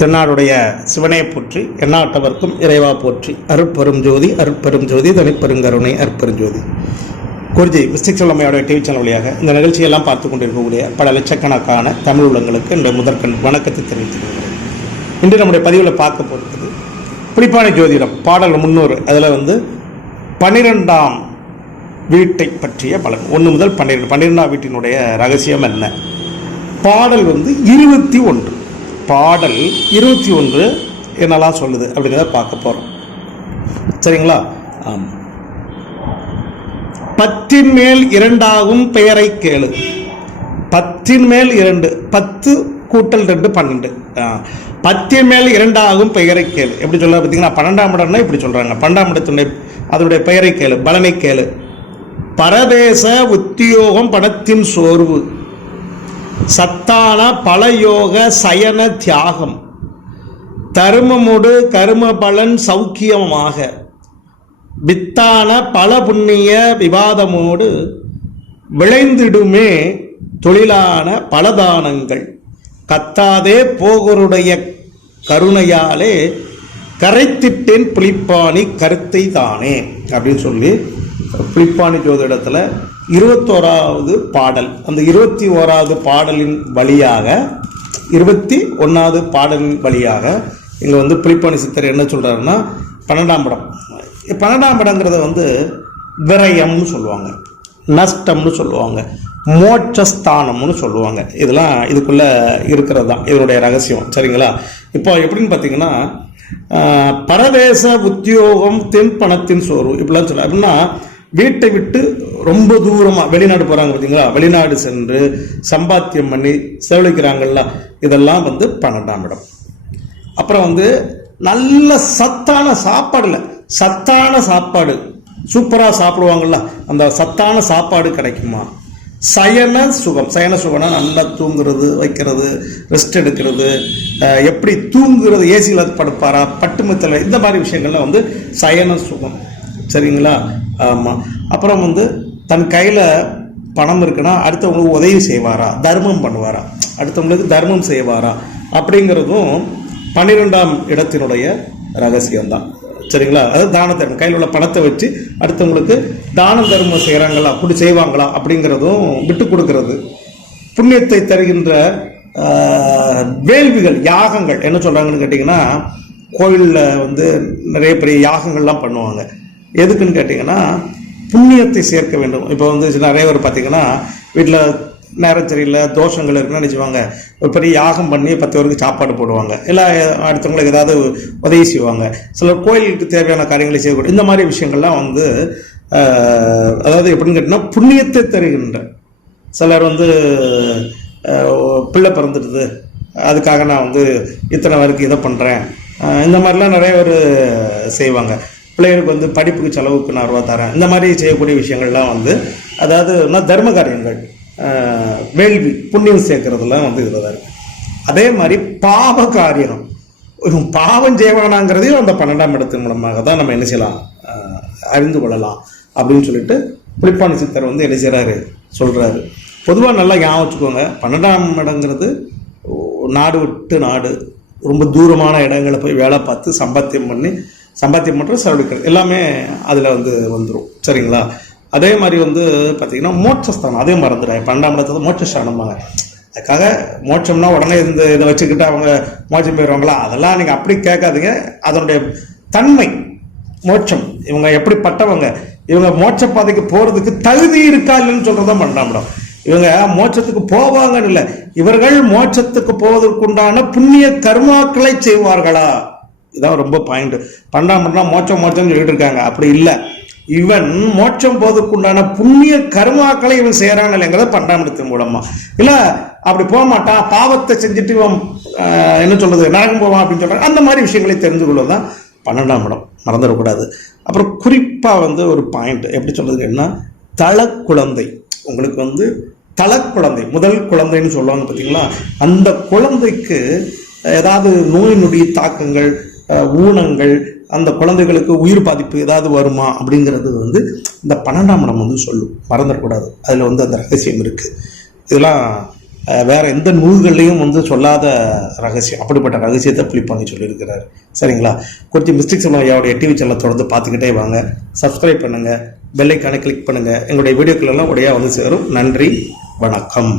தென்னாடுடைய சிவனை போற்றி, எண்ணாட்டவர்க்கும் இறைவா போற்றி. அருட்பெரும் ஜோதி, அருட்பெரும் ஜோதி, தனிப்பெருங்கருணை, அருட்பெரும் ஜோதி. குருஜி மிஸ்டிக் சொல்லமையோட டிவி சேனல் வழியாக இந்த நிகழ்ச்சியெல்லாம் பார்த்து கொண்டிருக்கக்கூடிய பல லட்சக்கணக்கான தமிழ் உள்ளங்களுக்கு இந்த முதற்கண் வணக்கத்தை தெரிவித்துக் கொள்கிறேன். இன்று நம்முடைய பதிவில் பார்க்க போகிறது புலிப்பாணி ஜோதிடம் பாடல் 300. அதில் 12ஆம் வீட்டை பற்றிய பலன் 1 முதல் 12. 12ஆம் வீட்டினுடைய ரகசியம் என்ன? பாடல் 21. பாடல் 21 என்னெல்லாம் சொல்லுது அப்படிங்கிறத பார்க்க போகிறோம். சரிங்களா? ஆமாம். 10 மேல் 2 பெயரை கேளு. 10 மேல் 2, 10 கூட்டல் 2 12. 10 மேல் 2 பெயரை கேளு. எப்படி சொல்ல பார்த்தீங்கன்னா 12ஆம் இடம்னா இப்படி சொல்றாங்க. 12ஆம் இடத்துடைய அதனுடைய பெயரை கேளு, பலனை கேளு. பரதேச உத்தியோகம் பணத்தின் சோர்வு, சத்தான பலயோக சயன தியாகம், தருமமுடு கரும பலன் சௌக்கியமாக, வித்தான பல புண்ணிய விவாதமோடு விளைந்திடுமே தொழிலான பலதானங்கள், கத்தாதே போகருடைய கருணையாலே கரைத்திட்டேன் புலிப்பாணி கருத்தை தானே அப்படின்னு சொல்லி புலிப்பாணி ஜோதிடத்தில் 21வது பாடல். அந்த 21வது பாடலின் வழியாக 21வது பாடலின் வழியாக இங்கே புலிப்பாணி சித்தர் என்ன சொல்கிறாருன்னா 12ஆம் இடம். 12ஆம் இடங்கிறத விரயம்னு சொல்லுவாங்க, நஷ்டம்னு சொல்லுவாங்க, மோட்சஸ்தானம்னு சொல்லுவாங்க. இதெல்லாம் இதுக்குள்ளே இருக்கிறது தான் இதனுடைய ரகசியம். சரிங்களா? இப்போ எப்படின்னு பார்த்தீங்கன்னா பரதேச உத்தியோகம் பணத்தின் சோர்வு இப்படிலாம் சொல்ல. அப்படின்னா வீட்டை விட்டு ரொம்ப தூரமாக வெளிநாடு போகிறாங்க பார்த்தீங்களா, வெளிநாடு சென்று சம்பாத்தியம் பண்ணி செலவழிக்கிறாங்கல்ல, இதெல்லாம் 12ஆம் இடம். அப்புறம் நல்ல சத்தான சாப்பாடுல சத்தான சாப்பாடு சூப்பராக சாப்பிடுவாங்கள்ல, அந்த சத்தான சாப்பாடு கிடைக்குமா? சயன சுகம். சயன சுகம்னா நல்லா தூங்குறது, வைக்கிறது, ரெஸ்ட் எடுக்கிறது, எப்படி தூங்குறது, ஏசியில் படுப்பாரா, பட்டுமத்தில், இந்த மாதிரி விஷயங்கள்லாம் சயன சுகம். சரிங்களா? ஆமாம். அப்புறம் தன் கையில் பணம் இருக்குன்னா அடுத்தவங்களுக்கு உதவி செய்வாரா, தர்மம் பண்ணுவாரா, அடுத்தவங்களுக்கு தர்மம் செய்வாரா அப்படிங்கிறதும் 12ஆம் இடத்தினுடைய ரகசியம்தான். சரிங்களா? அதாவது தான தர்மம், கையில் உள்ள பணத்தை வச்சு அடுத்தவங்களுக்கு தான தர்மம் செய்கிறாங்களா, அப்படி செய்வாங்களா அப்படிங்கிறதும் விட்டு கொடுக்கறது. புண்ணியத்தை தருகின்ற வேள்விகள், யாகங்கள் என்ன சொல்கிறாங்கன்னு கேட்டிங்கன்னா, கோயிலில் நிறைய பெரிய யாகங்கள்லாம் பண்ணுவாங்க. எதுக்குன்னு கேட்டிங்கன்னா புண்ணியத்தை சேர்க்க வேண்டும். இப்போ நிறைய பேர் பார்த்தீங்கன்னா வீட்டில் நேரம் சரியில்லை, தோஷங்கள் இருக்குன்னு நினச்சிவாங்க, ஒரு பெரிய யாகம் பண்ணி 10 பேருக்கு சாப்பாடு போடுவாங்க, இல்லை அடுத்தவங்களுக்கு ஏதாவது உதவி செய்வாங்க, சிலர் கோயிலுக்கு தேவையான காரியங்களை செய்யக்கூடிய இந்த மாதிரி விஷயங்கள்லாம் அதாவது எப்படின்னு கேட்டிங்கன்னா புண்ணியத்தை தருகின்ற. சிலர் பிள்ளை பிறந்துடுது, அதுக்காக நான் இத்தனை பேருக்கு இதை பண்ணுறேன், இந்த மாதிரிலாம் நிறைய பேர் செய்வாங்க. பிள்ளைகளுக்கு படிப்புக்கு செலவுக்கு நான் ரூபா தரேன், இந்த மாதிரி செய்யக்கூடிய விஷயங்கள்லாம் அதாவது தர்ம காரியங்கள், வேள்வி, புண்ணியம் சேர்க்கறதுலாம் இதில் தான் இருக்கு. அதே மாதிரி பாவ காரியம், பாவம் செய்வானாங்கிறதையும் அந்த 12ஆம் இடத்தின் மூலமாக தான் நம்ம என்ன செய்யலாம், அறிந்து கொள்ளலாம் அப்படின்னு சொல்லிட்டு புலிப்பாணி சித்தர் என்ன செய்கிறாரு சொல்கிறாரு. பொதுவாக நல்லா ஞாபகம் வச்சுக்கோங்க, 12ஆம் இடங்கிறது நாடு விட்டு நாடு, ரொம்ப தூரமான இடங்களை போய் வேலை பார்த்து சம்பாத்தியம் பண்ணுற செலவழிக்கிறது எல்லாமே அதில் வந்துடும். சரிங்களா? அதே மாதிரி பார்த்தீங்கன்னா மோட்சஸ்தானம், அதே மறந்துடுறாங்க. 12ஆம் இடத்துல மோட்சஸ்தானம்பாங்க. அதுக்காக மோட்சம்னா உடனே இதை வச்சுக்கிட்டு அவங்க மோட்சம் போயிடுவாங்களா, அதெல்லாம் நீங்கள் அப்படி கேட்காதீங்க. அதனுடைய தன்மை, மோட்சம், இவங்க எப்படிப்பட்டவங்க, இவங்க மோட்ச பாதைக்கு போகிறதுக்கு தகுதி இருக்கா இல்லைன்னு சொல்கிறதான் 12ஆம் இடம். இவங்க மோட்சத்துக்கு போவாங்கன்னு இல்லை, இவர்கள் மோட்சத்துக்கு போவதற்குண்டான புண்ணிய கர்மாக்களை செய்வார்களா, இதான் ரொம்ப பாயிண்ட். 12ஆம் இடம்னா மோட்சம் சொல்லிட்டு இருக்காங்க, அப்படி இல்லை. இவன் மோட்சம் போவதற்குண்டான புண்ணிய கர்மாக்களை இவன் செய்யறான் இல்லைங்கிறத 12ஆம் இடத்தின் மூலமா. இல்ல அப்படி போக மாட்டான், பாவத்தை செஞ்சுட்டு இவன் என்ன சொல்றது நரகம் போவான் அப்படின்னு சொல்றான். அந்த மாதிரி விஷயங்களை தெரிந்து கொள்வதுதான் 12ஆம் இடம், மறந்துடக்கூடாது. அப்புறம் குறிப்பா ஒரு பாயிண்ட் எப்படி சொல்றதுக்கு என்ன, தளக்குழந்தை. உங்களுக்கு தளக்குழந்தை, முதல் குழந்தைன்னு சொல்லுவாங்க பார்த்தீங்களா, அந்த குழந்தைக்கு ஏதாவது நோய் நொடி தாக்கங்கள், ஊனங்கள், அந்த குழந்தைகளுக்கு உயிர் பாதிப்பு ஏதாவது வருமா அப்படிங்கிறது இந்த 12ஆம் இடம் சொல்லும், மறந்துடக்கூடாது. அதில் அந்த ரகசியம் இருக்குது. இதெல்லாம் வேற எந்த நூல்கள்லையும் வந்து சொல்லாத ரகசியம். அப்படிப்பட்ட ரகசியத்தை புலிப்பாணி சொல்லியிருக்கிறாரு. சரிங்களா? குறிச்சி மிஸ்டிக் சமயம் ஐயாவுடைய டிவி சேனலை தொடர்ந்து பார்த்துக்கிட்டே வாங்க. சப்ஸ்கிரைப் பண்ணுங்க, பெல் ஐக்கானை கிளிக் பண்ணுங்க. எங்களுடைய வீடியோக்கள் எல்லாம் உடையா வந்து சேரும். நன்றி, வணக்கம்.